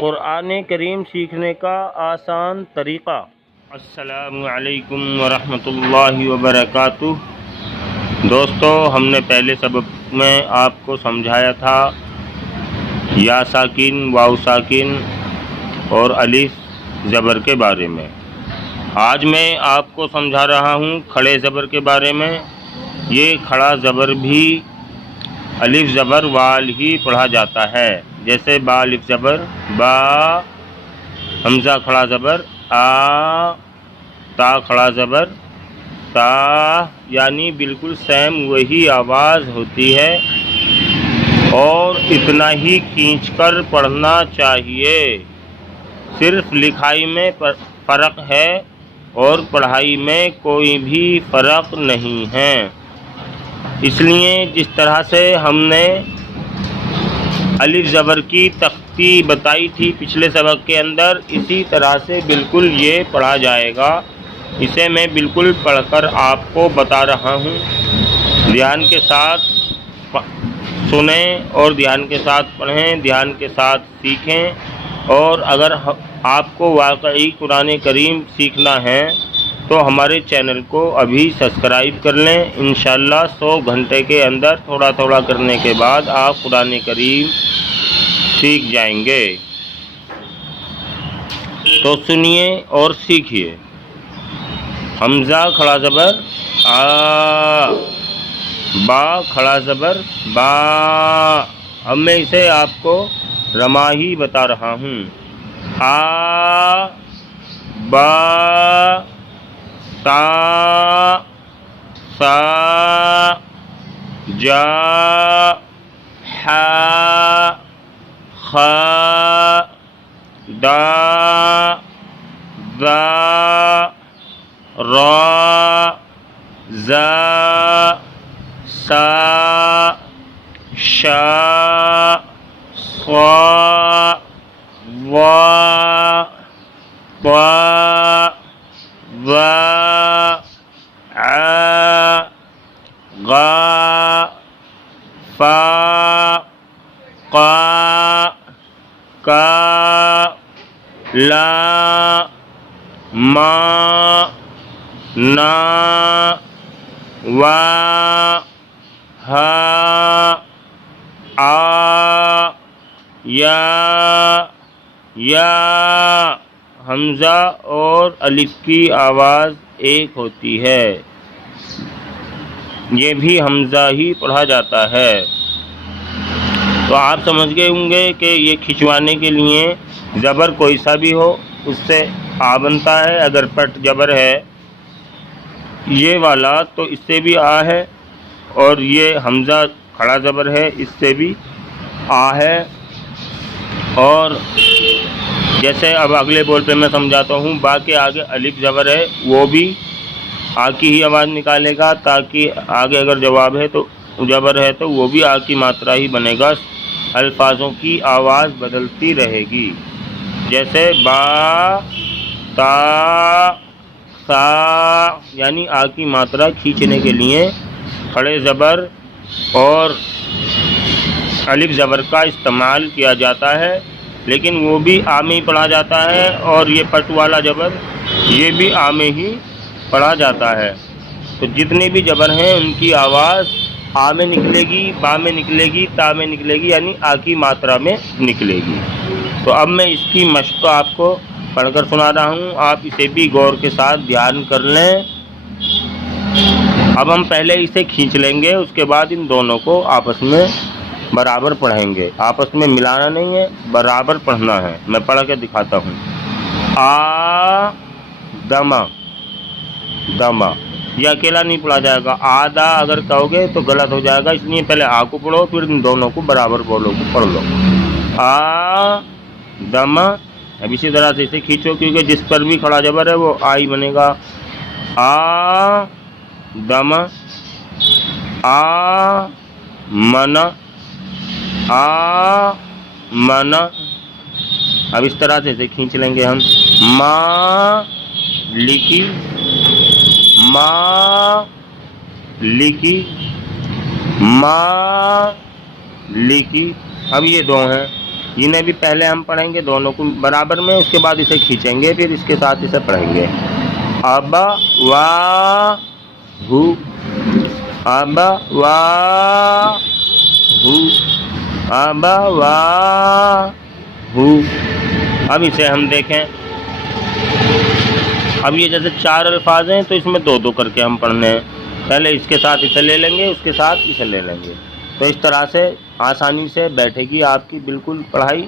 قرآن کریم سیکھنے کا آسان طریقہ۔ السلام علیکم ورحمۃ اللہ وبرکاتہ۔ دوستو، ہم نے پہلے سبق میں آپ کو سمجھایا تھا یا ساکن، واو ساکن اور الف زبر کے بارے میں۔ آج میں آپ کو سمجھا رہا ہوں کھڑے زبر کے بارے میں۔ یہ کھڑا زبر بھی الف زبر وال ہی پڑھا جاتا ہے، جیسے با الف زبر با، حمزہ کھڑا زبر آ، تا کھڑا زبر تا، یعنی بالکل سیم وہی آواز ہوتی ہے اور اتنا ہی کھینچ کر پڑھنا چاہیے۔ صرف لکھائی میں فرق ہے اور پڑھائی میں کوئی بھی فرق نہیں ہے۔ اس لیے جس طرح سے ہم نے الف زبر کی تختی بتائی تھی پچھلے سبق کے اندر، اسی طرح سے بالکل یہ پڑھا جائے گا۔ اسے میں بالکل پڑھ کر آپ کو بتا رہا ہوں، دھیان کے ساتھ سنیں اور دھیان کے ساتھ پڑھیں، دھیان کے ساتھ سیکھیں۔ اور اگر آپ کو واقعی قرآن کریم سیکھنا ہے تو ہمارے چینل کو ابھی سبسکرائب کر لیں۔ انشاءاللہ 100 گھنٹے کے اندر تھوڑا تھوڑا کرنے کے بعد آپ قرآن کریم سیکھ جائیں گے۔ تو سنیے اور سیکھیے۔ حمزہ کھڑا زبر آ، با کھڑا زبر با۔ اب میں اسے آپ کو رماہی بتا رہا ہوں۔ آ، با، تا، سا، جا، حا، خا، دا، ذا، را، زا، سا، شا، صا، وا، طا، ظا، عا، غا، فا، قا، کا، لا، ما، نا، وا، ہا، آ، یا۔ حمزہ اور الف کی آواز ایک ہوتی ہے، یہ بھی حمزہ ہی پڑھا جاتا ہے۔ تو آپ سمجھ گئے ہوں گے کہ یہ کھنچوانے کے لیے زبر کوئی سا بھی ہو اس سے آ بنتا ہے۔ اگر پٹ زبر ہے یہ والا تو اس سے بھی آ ہے، اور یہ حمزہ کھڑا زبر ہے اس سے بھی آ ہے۔ اور جیسے اب اگلے بول پہ میں سمجھاتا ہوں، با کے آگے الف زبر ہے، وہ بھی آ کی ہی آواز نکالے گا، تاکہ آگے اگر جواب ہے تو زبر ہے تو وہ بھی آ کی ماترا ہی بنے گا۔ الفاظوں کی آواز بدلتی رہے گی، جیسے با، تا، سا، یعنی آ کی ماترا کھینچنے کے لیے کھڑے زبر اور الف زبر کا استعمال کیا جاتا ہے، لیکن وہ بھی آ میں ہی پڑھا جاتا ہے، اور یہ پٹ والا زبر یہ بھی آ میں ہی پڑھا جاتا ہے۔ تو جتنے بھی زبر ہیں ان کی آواز آ میں نکلے گی، با میں نکلے گی، تا میں نکلے گی، یعنی آ کی ماترا میں نکلے گی۔ تو اب میں اس کی مشق آپ کو پڑھ کر سنا رہا ہوں، آپ اسے بھی غور کے ساتھ دھیان کر لیں۔ اب ہم پہلے اسے کھینچ لیں گے، اس کے بعد ان دونوں کو آپس میں برابر پڑھیں گے۔ آپس میں ملانا نہیں ہے، برابر پڑھنا ہے۔ میں پڑھ کے دکھاتا ہوں۔ آ، دما، دما، یہ اکیلا نہیں پڑھا جائے گا۔ آدھا اگر کہو گے تو غلط ہو جائے گا، اس لیے پہلے آ کو پڑھو، پھر ان دونوں کو برابر بولو کو پڑھ لو۔ آ، دما۔ اب اسی طرح سے اسے کھینچو، کیونکہ جس پر بھی کھڑا زبر ہے وہ آ ہی بنے گا۔ آ، دما، آ، منا، آ، منا۔ اب اس طرح سے اسے کھینچ لیں گے ہم۔ ما، لکی، ما، لکی، ما، لکی۔ اب یہ دو ہیں، انہیں بھی پہلے ہم پڑھیں گے دونوں کو برابر میں، اس کے بعد اسے کھینچیں گے، پھر اس کے ساتھ اسے پڑھیں گے۔ ابا وا ہو، ابا وا ہو، ابا وا ہو۔ اب اسے ہم دیکھیں، اب یہ جیسے 4 الفاظ ہیں تو اس میں 2 کر کے ہم پڑھنے ہیں، پہلے اس کے ساتھ اسے لے لیں گے، اس کے ساتھ اسے لے لیں گے، تو اس طرح سے آسانی سے بیٹھے گی آپ کی بالکل پڑھائی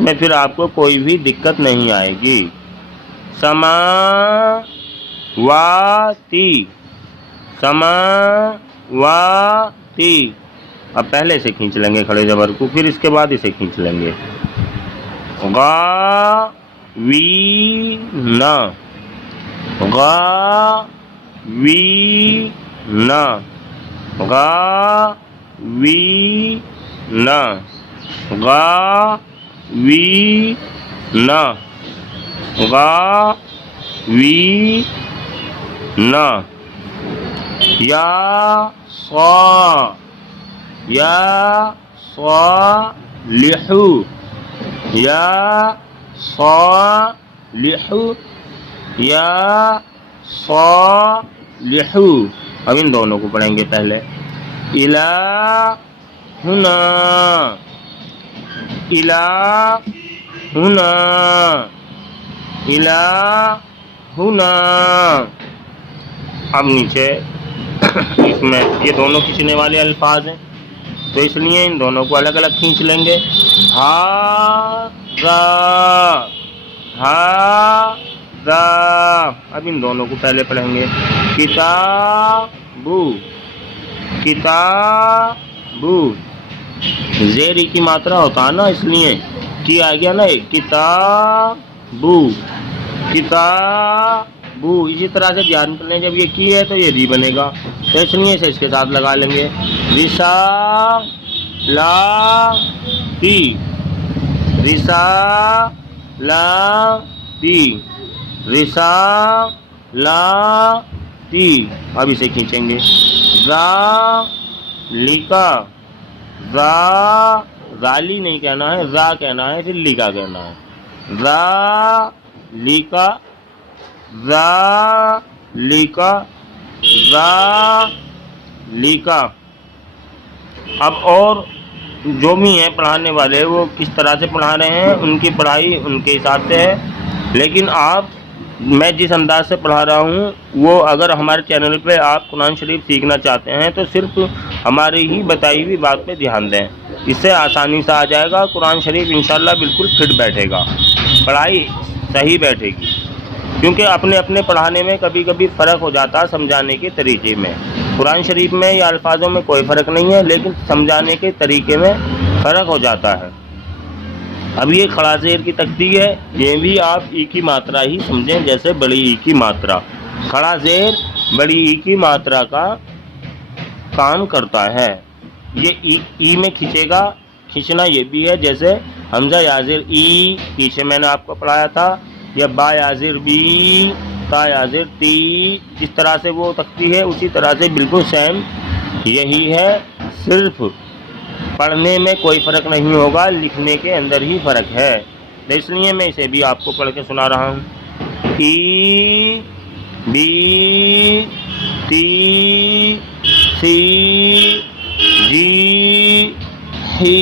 میں، پھر آپ کو کوئی بھی دقت نہیں آئے گی۔ سماواتی، سماواتی، اب پہلے سے کھینچ لیں گے کھڑے زبر کو، پھر اس کے بعد اسے کھینچ لیں گے۔ غاوینا، غاوینا، غاوینا، غاوینا، غاوینا۔ یا صا، یا صالح، یا صالح، یا صالح۔ اب ان دونوں کو پڑھیں گے پہلے۔ الہنا، الہنا، الہنا۔ اب نیچے اس میں یہ دونوں کھینچنے والے الفاظ ہیں تو اس لیے ان دونوں کو الگ الگ کھینچ لیں گے۔ ہاذا، ہاذا، اب ان دونوں کو پہلے پڑھیں گے۔ کتابو، کتابو، زیر کی ماترا ہوتا ہے نا، اس لیے کی آ گیا نا، کتابو، کتابو۔ اسی طرح سے دھیان کر لیں، جب یہ کی ہے تو یہ بھی بنے گا، تو اس لیے سے اس کے ساتھ لگا لیں گے۔ رسالاتی، رسالاتی، رسالاتی۔ اب اسے کھینچیں گے۔ ذالکا، ذالی نہیں کہنا ہے، ذا کہنا ہے، پھر لکا کہنا ہے۔ ذالکا، ذالکا، ذالکا۔ اب اور جو بھی ہیں پڑھانے والے وہ کس طرح سے پڑھا رہے ہیں، ان کی پڑھائی ان کے حساب سے ہے، لیکن میں جس انداز سے پڑھا رہا ہوں وہ اگر ہمارے چینل پہ آپ قرآن شریف سیکھنا چاہتے ہیں تو صرف ہماری ہی بتائی ہوئی بات پہ دھیان دیں، اس سے آسانی سے آ جائے گا، قرآن شریف انشاءاللہ بالکل فٹ بیٹھے گا، پڑھائی صحیح بیٹھے گی، کیونکہ اپنے اپنے پڑھانے میں کبھی کبھی فرق ہو جاتا ہے سمجھانے کے طریقے میں۔ قرآن شریف میں یا الفاظوں میں کوئی فرق نہیں ہے، لیکن سمجھانے کے طریقے میں فرق ہو جاتا ہے۔ اب یہ کھڑا زیر کی تکتی ہے، یہ بھی آپ ای کی ماترا ہی سمجھیں، جیسے بڑی ای کی ماترا، کھڑا زیر بڑی ای کی ماترا کا کام کرتا ہے۔ یہ ای میں کھینچے گا، کھینچنا یہ بھی ہے، جیسے حمزہ یازر ای پیچھے میں نے آپ کو پڑھایا تھا، یا با یازر بی، تا یازر تی، جس طرح سے وہ تکتی ہے اسی طرح سے بالکل سیم یہی ہے، صرف پڑھنے میں کوئی فرق نہیں ہوگا، لکھنے کے اندر ہی فرق ہے، اس لیے میں اسے بھی آپ کو پڑھ کے سنا رہا ہوں۔ ای، بی، تی، سی، جی، ہی،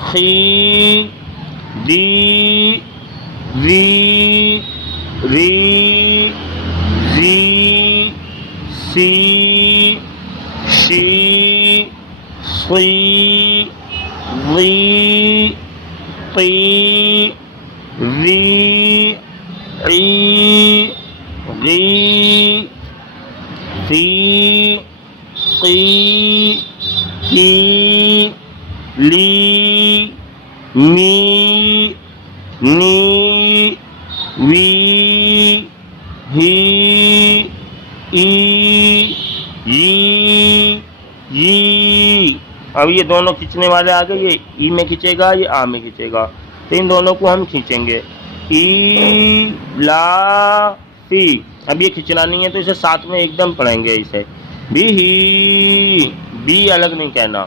خی، دی، وی، ری، زی، سی، شی، صی، ضی، طی، ذی، عی، غی، ثی، قی، کی، لی، می، نی، وی، ہی، ای، ی، ی۔ اب یہ دونوں کھینچنے والے آ گئے، یہ ای میں کھینچے گا، یہ آ میں کھینچے گا، تو ان دونوں کو ہم کھینچیں گے۔ ای، لا، فی۔ اب یہ کھینچنا نہیں ہے تو اسے ساتھ میں ایک دم پڑھیں گے، اسے بھی ہی، بی الگ نہیں کہنا،